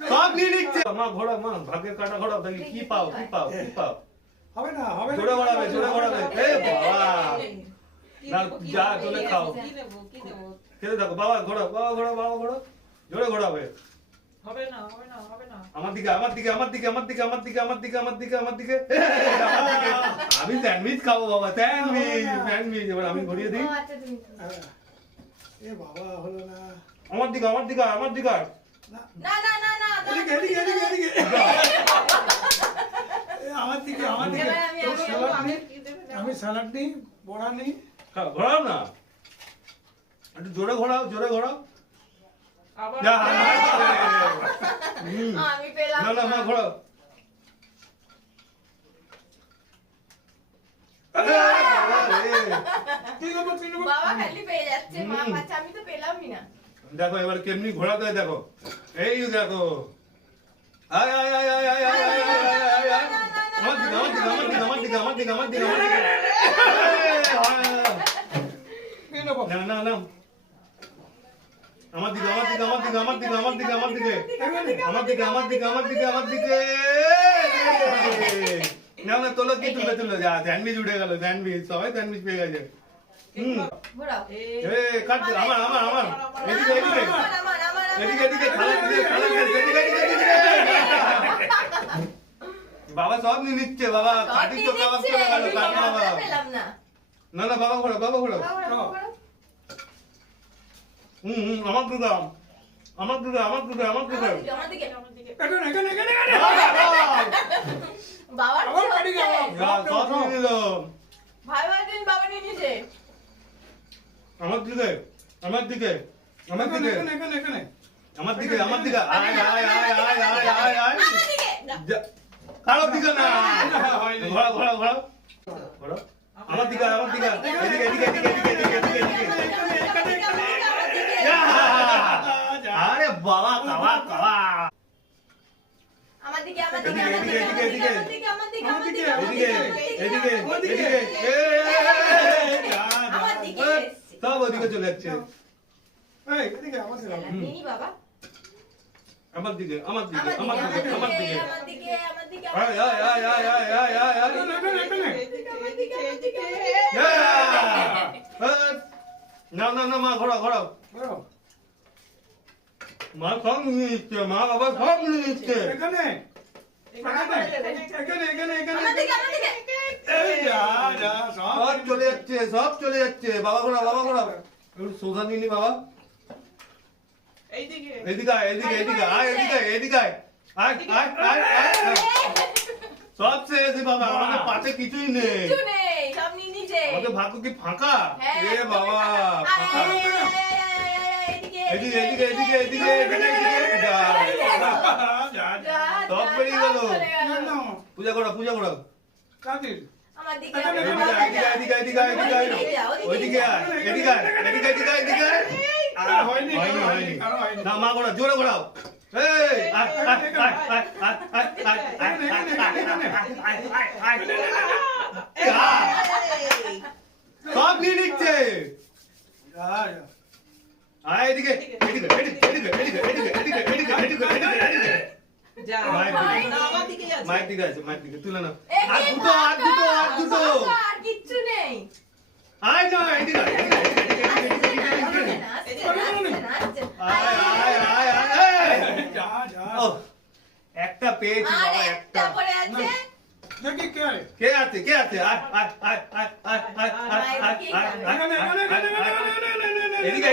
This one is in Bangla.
সব নিয়ে নিচ্ছে মা ঘোড়া মা ভাগ্যের কাটা ঘোড়া দেখি কি পাও কি পাও কি পাও হবে না হবে না জোরে ঘোড়াবে এ বাবা না যা চলে খাও খেতে থাকো বাবা ঘোড়া জোরে ঘোড়াবে হবে না আমার দিকে আমি স্যান্ডউইচ খাবো বাবা স্যান্ডউইচ এবার আমি ঘুরিয়ে দিই এ বাবা হলো না আমার দিকে না এদিকে আমার দিকে আমি স্যালাড নিই বড়া নিই ঘোরাও না একটু জোরে ঘোরাও আবার যা, আমি পেলাম না মা ঘোরাও বাবা খালি পেয়ে যাচ্ছে মা পাচ্ছে আমি তো পেলামই না দেখো এবার কেমনি ঘোরাতে হয় দেখো এই দেখো আমার দিকে না তোলো কি তুলে যা স্যান্ডউইচ উঠে গেল স্যান্ডউইচ সবাই স্যান্ডউইচ পেয়ে গেছে ঘোরাও কাট আমার এদিকে বাবা সব নিয়ে নিচ্ছে বাবা কাটি তো কাবাব চলে গেল কাটি বাবা পেলাম না না বাবা ঘোড়া আমার দিকে আমার দিকে এখানে বাবার আবার কাটি যাও সব নিয়ে নিল ভাই দিন বাবা নিয়ে নিয়েছে আমার দিকে কারোর দিকে না ঘোড়া আমার দিকে আরে বাবা কাবা আমার দিকে সব ওদিকে চলে যাচ্ছে এদিকে আমার বাবা আমার দিকে না মা ঘোড়াও মা সব নিয়ে নিচ্ছে মা বাবা সব নিয়ে নিচ্ছে এখানে সব চলে যাচ্ছে বাবা ঘোড়া একটু সোজা নিয়ে নি বাবা এদিকে আয় সব শেষ বাবা আমাদের পাশে কিছুই নেই আমাদের ভাগ্য কি ফাঁকা এ বাবা ফাঁকা এদিকে সব বেরিয়ে গেল পূজা করো কাদের আমার দিকে ওইদিকে হয়নি না মা ঘোড়া জোরে ঘোড়াও সব নিয়ে নিচ্ছে এদিকে মায়ের দিকে আছে তুলে না আর দুটো কিচ্ছু নেই আয় না এদিকে একটা পেয়েছি বাবা একটা পড়ে আছে দেখি কে আছে এদিকে